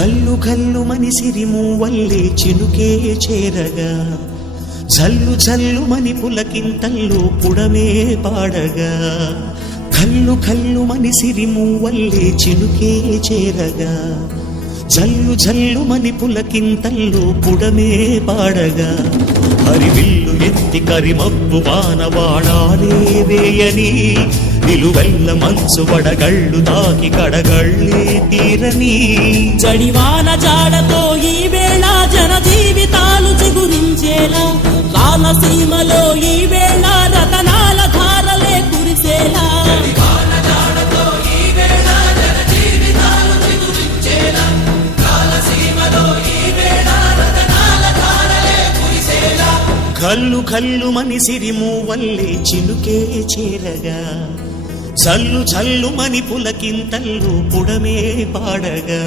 కల్లు కల్లు మని సిరిమూవల్లే చినుకే చేరగా జల్లు జల్లు మని పులకింతల్లో పుడమే పాడగా కల్లు కల్లు మని సిరిమూవల్లే చినుకే చేరగా జల్లు జల్లు మని పులకింతల్లో పుడమే పాడగా హరివిల్లు ఎత్తి కరిమబ్బు వానవాడాలే వేయని నిలువెల్ల మనసు వడగళ్ళు తాకి కడగళ్ళే తీరని జడివాన జాడతో ఈ వేళ జన జీవితాలు చిగురించేలా రాలసీమలో ఈ వేళ రతనాల ధారలే కురిసేలా కల్లు కల్లు మని సిరిమూవల్లే చినుకే చేరగా జల్లు జల్లు మని పులకింతల్లు పుడమే పాడగా